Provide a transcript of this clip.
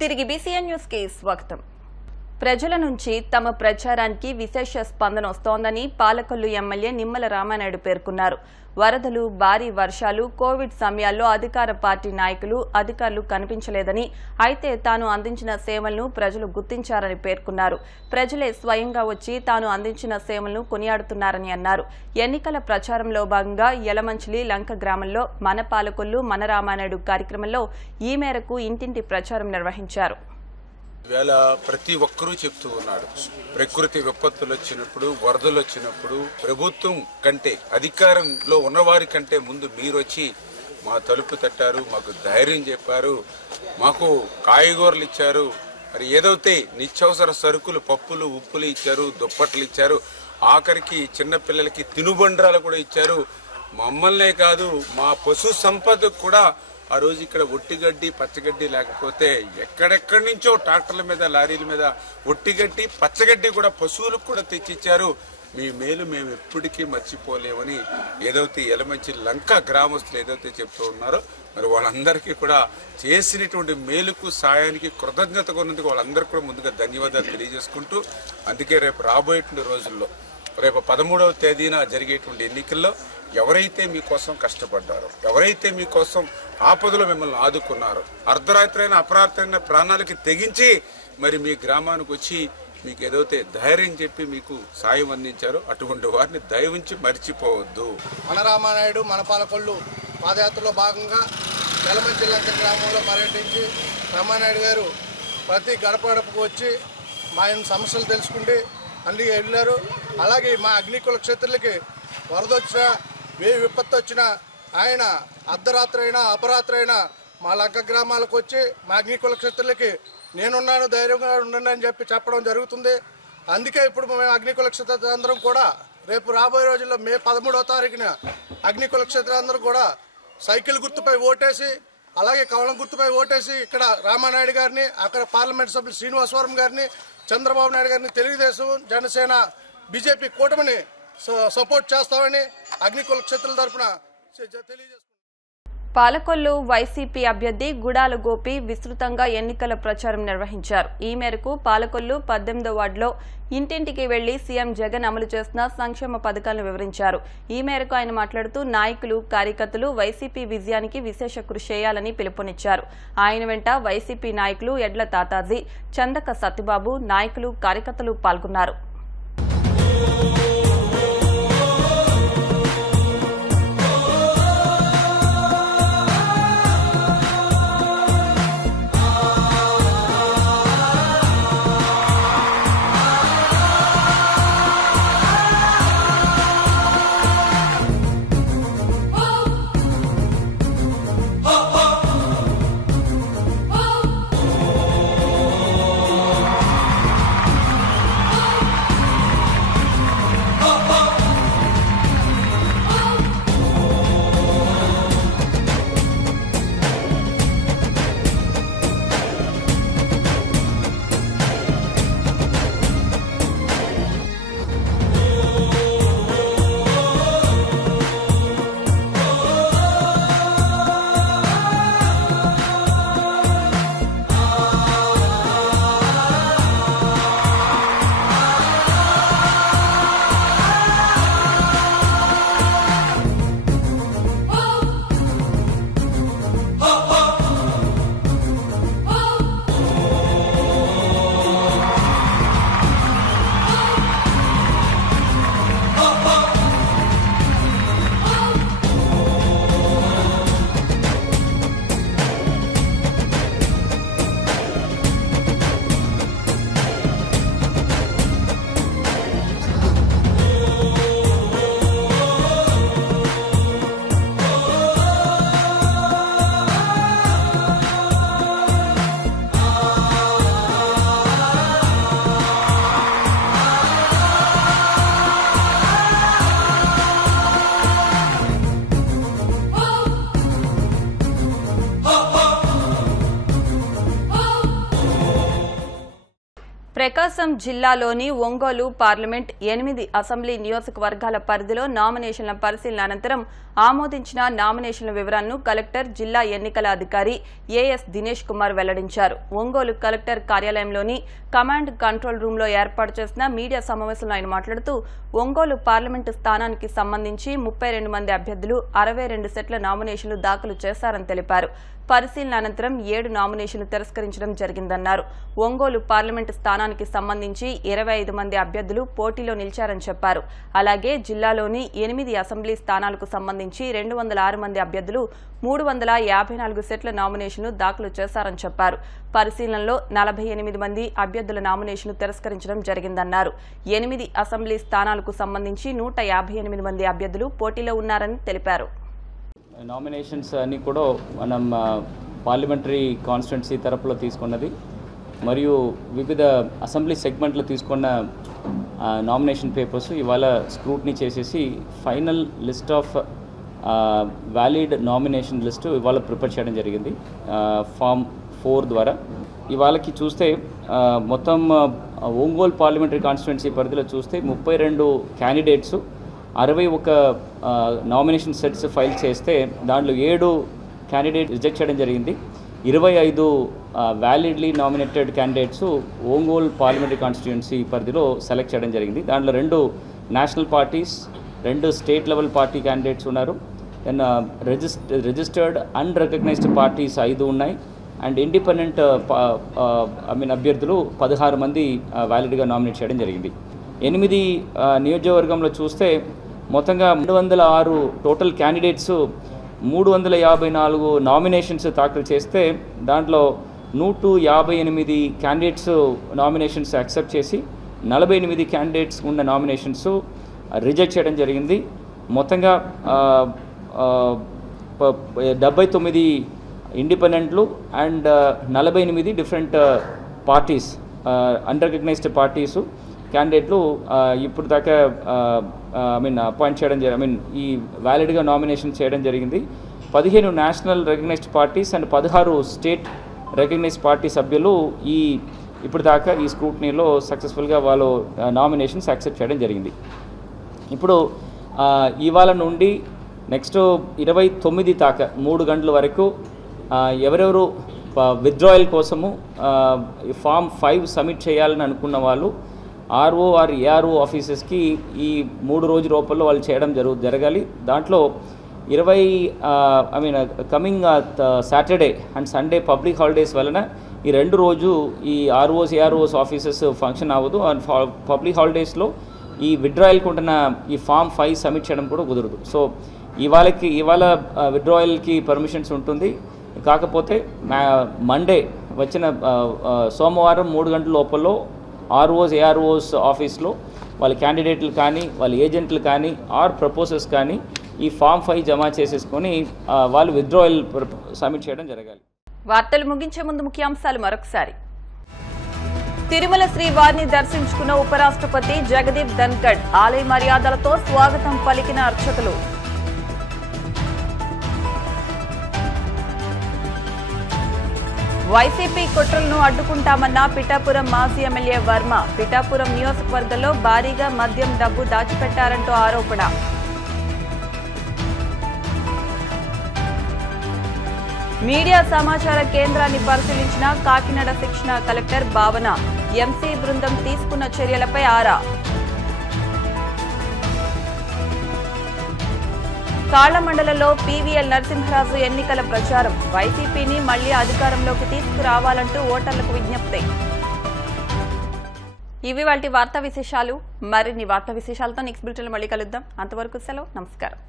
తిరిగి BCN news కి స్వాగతం. ప్రజల నుంచి తమ ప్రచారానికి విశేష స్పందన వస్తోందని పాలకొల్లు ఎమ్మెల్యే నిమ్మల రామానాయుడు పేర్కొన్నారు. వరదలు, భారీ వర్షాలు, కోవిడ్ సమయాల్లో అధికార పార్టీ నాయకులు, అధికారులు కనిపించలేదని, అయితే తాను అందించిన సేవలను ప్రజలు గుర్తించారని పేర్కొన్నారు. ప్రజలే స్వయంగా వచ్చి తాను అందించిన సేవలను కొనియాడుతున్నారని అన్నారు. ఎన్నికల ప్రచారంలో భాగంగా యలమంచిలి లంక గ్రామంలో మన పాలకొల్లు మన రామానాయుడు కార్యక్రమంలో ఈ మేరకు ఇంటింటి ప్రచారం నిర్వహించారు. ఇవాళ ప్రతి ఒక్కరూ చెప్తూ ఉన్నాడు, ప్రకృతి విపత్తులు వచ్చినప్పుడు, వరదలు వచ్చినప్పుడు ప్రభుత్వం కంటే, అధికారంలో ఉన్నవారి కంటే ముందు మీరు వచ్చి మా తలుపు తట్టారు, మాకు ధైర్యం చెప్పారు, మాకు కాయగూరలు ఇచ్చారు, మరి ఏదైతే నిత్యావసర సరుకులు, పప్పులు, ఉప్పులు ఇచ్చారు, దుప్పట్లు ఇచ్చారు, ఆఖరికి చిన్నపిల్లలకి తినుబండ్రాలు కూడా ఇచ్చారు. మమ్మల్నే కాదు, మా పశు సంపదకు కూడా ఆ రోజు ఇక్కడ ఒట్టిగడ్డి, పచ్చగడ్డి లేకపోతే ఎక్కడెక్కడి నుంచో ట్రాక్టర్ల మీద, లారీల మీద ఒట్టిగడ్డి, పచ్చగడ్డి కూడా పశువులకు కూడా తెచ్చిచ్చారు. మీ మేలు మేము ఎప్పటికీ మర్చిపోలేమని ఏదైతే యలమంచి లంక గ్రామస్తులు ఏదైతే చెప్తూ ఉన్నారో, మరి వాళ్ళందరికీ కూడా చేసినటువంటి మేలుకు, సాయానికి కృతజ్ఞతగా ఉన్నందుకు వాళ్ళందరికీ కూడా ముందుగా ధన్యవాదాలు తెలియజేసుకుంటూ, అందుకే రేపు రాబోయేటువంటి రోజుల్లో, రేపు 13వ తేదీన జరిగేటువంటి ఎన్నికల్లో ఎవరైతే మీకోసం కష్టపడ్డారో, ఎవరైతే మీకోసం ఆపదలో మిమ్మల్ని ఆదుకున్నారో, అర్ధరాత్రి అయినా అపరాత్రి అయినా ప్రాణాలకి తెగించి మరి మీ గ్రామానికి వచ్చి మీకు ఏదైతే ధైర్యం చెప్పి మీకు సాయం అందించారో అటువంటి వారిని దయవుంచి మర్చిపోవద్దు. మన రామానాయుడు మన పాలకొల్లు పాదయాత్రలో భాగంగా యలమంచి లంక గ్రామంలో పర్యటించి రామానాయుడు గారు ప్రతి గడప గడపకు వచ్చి మా సమస్యలు తెలుసుకుంటే అన్ని వెళ్ళారు. అలాగే మా అగ్నికుల క్షేత్రులకి వరద వచ్చినా, విపత్తు వచ్చినా ఆయన అర్ధరాత్రి అయినా అపరాత్రి అయినా మా లంక గ్రామాలకు వచ్చి మా అగ్నికుల క్షేత్రులకి నేనున్నాను, ధైర్యంగా ఉండండి అని చెప్పడం జరుగుతుంది. అందుకే ఇప్పుడు మేము అగ్నికుల క్షేత్రులందరం కూడా రేపు రాబోయే రోజుల్లో మే 13వ తారీఖున అగ్నికుల క్షేత్రులందరూ కూడా సైకిల్ గుర్తుపై ఓటేసి, అలాగే కవలం గుర్తుపై ఓటేసి ఇక్కడ రామానాయుడు గారిని, అక్కడ పార్లమెంట్ సభ్యులు శ్రీనివాసవరం గారిని, చంద్రబాబు నాయుడు గారిని, తెలుగుదేశం, జనసేన, బీజేపీ కూటమిని సపోర్ట్ చేస్తామని అగ్నికుల క్షేత్రుల తరఫున తెలియజేస్తున్నాం. పాలకొల్లు వైసీపీ అభ్యర్థి గుడాల గోపి విస్తృతంగా ఎన్నికల ప్రచారం నిర్వహించారు. ఈ మేరకు పాలకొల్లు 18వ వార్డులో ఇంటింటికి వెళ్లి సీఎం జగన్ అమలు చేస్తున్న సంక్షేమ పథకాలను వివరించారు. ఈ మేరకు ఆయన మాట్లాడుతూ నాయకులు, కార్యకర్తలు వైసీపీ విజయానికి విశేష కృషి చేయాలని పిలుపునిచ్చారు. ఆయన వెంట వైసీపీ నాయకులు ఎడ్ల తాతాజీ, చందక సత్యబాబు, నాయకులు, కార్యకర్తలు పాల్గొన్నారు. ప్రకాశం జిల్లాలోని ఒంగోలు పార్లమెంట్ 8 అసెంబ్లీ నియోజకవర్గాల పరిధిలో నామినేషన్ల పరిశీలన అనంతరం ఆమోదించిన నామినేషన్ల వివరాలను కలెక్టర్ జిల్లా ఎన్నికల అధికారి ఏఎస్ దినేష్ కుమార్ వెల్లడించారు. ఒంగోలు కలెక్టర్ కార్యాలయంలోని కమాండ్ కంట్రోల్ రూమ్ లో ఏర్పాటు చేసిన మీడియా సమావేశంలో ఆయన మాట్లాడుతూ ఒంగోలు పార్లమెంటు స్థానానికి సంబంధించి 32 మంది అభ్యర్థులు 62 సెట్ల నామినేషన్లు దాఖలు చేశారని తెలిపారు. పరిశీలన అనంతరం 7 నామినేషన్లు తిరస్కరించడం జరిగిందన్నారు. ఒంగోలు పార్లమెంటు స్థానానికి సంబంధించి 25 మంది అభ్యర్థులు పోటీలో నిలిచారని చెప్పారు. అలాగే జిల్లాలోని 8 అసెంబ్లీ స్థానాలకు సంబంధించి 206 మంది అభ్యర్థులు 354 సెట్ల నామినేషన్లు దాఖలు చేశారని చెప్పారు. పరిశీలనలో 48 మంది అభ్యర్థుల నామినేషన్లు తిరస్కరించడం జరిగిందన్నారు. 8 అసెంబ్లీ స్థానాలకు సంబంధించి 158 మంది అభ్యర్థులు పోటీలో ఉన్నారని తెలిపారు. నామినేషన్స్ అన్నీ కూడా మనం పార్లమెంటరీ కాన్స్టిట్యున్సీ తరపులో తీసుకున్నది మరియు వివిధ అసెంబ్లీ సెగ్మెంట్లో తీసుకున్న నామినేషన్ పేపర్స్ ఇవాళ స్క్రూట్నీ చేసేసి final list of valid nomination list ఇవాళ ప్రిపేర్ చేయడం జరిగింది ఫామ్ 4 ద్వారా. ఇవాళకి చూస్తే మొత్తం ఒంగోలు పార్లమెంటరీ కాన్స్టిట్యున్సీ పరిధిలో చూస్తే 32 క్యాండిడేట్స్ 61 నామినేషన్ సెట్స్ ఫైల్ చేస్తే దాంట్లో 7 క్యాండిడేట్ రిజెక్ట్ చేయడం జరిగింది. 25 validly nominated candidates Ongole parliamentary constituency పరిధిలో సెలెక్ట్ చేయడం జరిగింది. దాంట్లో 2 national parties, 2 state level party candidates ఉన్నారు. దెన్ రిజిస్టర్డ్ అన్రికగ్నైజ్డ్ పార్టీస్ 5 ఉన్నాయి. అండ్ ఇండిపెండెంట్ అభ్యర్థులు 16 మంది వ్యాలిడ్గా నామినేట్ చేయడం జరిగింది. 8 నియోజకవర్గంలో చూస్తే మొత్తంగా 206 టోటల్ క్యాండిడేట్స్ 354 నామినేషన్స్ దాఖలు చేస్తే దాంట్లో 158 క్యాండిడేట్స్ నామినేషన్స్ యాక్సెప్ట్ చేసి 48 క్యాండిడేట్స్ ఉన్న నామినేషన్స్ రిజెక్ట్ చేయడం జరిగింది. మొత్తంగా 79 ఇండిపెండెంట్లు and 48 different parties unrecognised parties క్యాండిడేట్లు ఇప్పుడు దాకా అపాయింట్ చేయడం ఈ వ్యాలిడ్గా నామినేషన్ చేయడం జరిగింది. 15 national recognised parties and 16 state recognised party సభ్యులు ఇప్పుడు దాకా ఈ స్క్రూట్నీలో సక్సెస్ఫుల్గా వాళ్ళు నామినేషన్స్ యాక్సెప్ట్ చేయడం జరిగింది. ఇప్పుడు ఇవాళ నుండి నెక్స్ట్ 29 దాకా 3 గంటల వరకు ఎవరెవరు విత్డ్రాయల్ కోసము ఫామ్ 5 సబ్మిట్ చేయాలని అనుకున్న వాళ్ళు ఆర్ఓ ఆర్ ఏఆర్ఓ ఆఫీసెస్కి ఈ 3 రోజుల లోపల వాళ్ళు చేయడం జరగాలి. దాంట్లో coming Saturday and Sunday public holidays వలన ఈ 2 రోజు ఈ ఆర్ఓస్ ఏఆర్ఓస్ ఆఫీసెస్ ఫంక్షన్ అవ్వదు. అండ్ పబ్లిక్ హాలిడేస్లో ఈ విత్డ్రాయల్కి ఉంటున్న ఈ ఫామ్ 5 సబ్మిట్ చేయడం కూడా కుదరదు. సో ఇవాళ విత్డ్రాయల్కి పర్మిషన్స్ ఉంటుంది. కాకపోతే మండే వచ్చిన సోమవారం 3 గంటల లోపల ఆర్ఓస్ ఏఆర్ఓస్ ఆఫీస్లో వాళ్ళ క్యాండిడేట్లు కానీ వాళ్ళ ఏజెంట్లు కానీ ఆర్ ప్రపోజల్స్ కానీ ఈ ఫామ్ 5 జమ చేసేసుకొని వాళ్ళు విత్డ్రాయల్ సబ్మిట్ చేయడం జరగాలి. వార్తలు ముగించే ముందు ముఖ్యాంశాలు మరొకసారి. తిరుమల శ్రీవారిని దర్శించుకున్న ఉపరాష్ట్రపతి జగదీప్ ధన్కడ్ ఆలయ మర్యాదలతో స్వాగతం పలికిన అర్చకులు. వైసీపీ కుట్రలను అడ్డుకుంటామన్న పిఠాపురం మాజీ ఎమ్మెల్యే వర్మ. పిఠాపురం నియోజకవర్గంలో భారీగా మద్యం డబ్బు దాచిపెట్టారంటూ ఆరోపణ. మీడియా సమాచార కేంద్రాన్ని పరిశీలించిన కాకినాడ శిక్షణ కలెక్టర్ భావన. ఎంసీ బృందం తీసుకున్న చర్యలపై ఆరా. కాళ్లమండలలో పీవీఎల్ నరసింహరాజు ఎన్నికల ప్రచారం. వైసీపీని మళ్లీ అధికారంలోకి తీసుకురావాలంటూ ఓటర్లకు విజ్ఞప్తి. ఇవి వాటి వార్తా విశేషాలు. మరిన్ని వార్తా విశేషాలతో నెక్స్ట్ బులెటిన్లో మళ్ళీ కలుద్దాం. అంతవరకు సెలవు. నమస్కారం.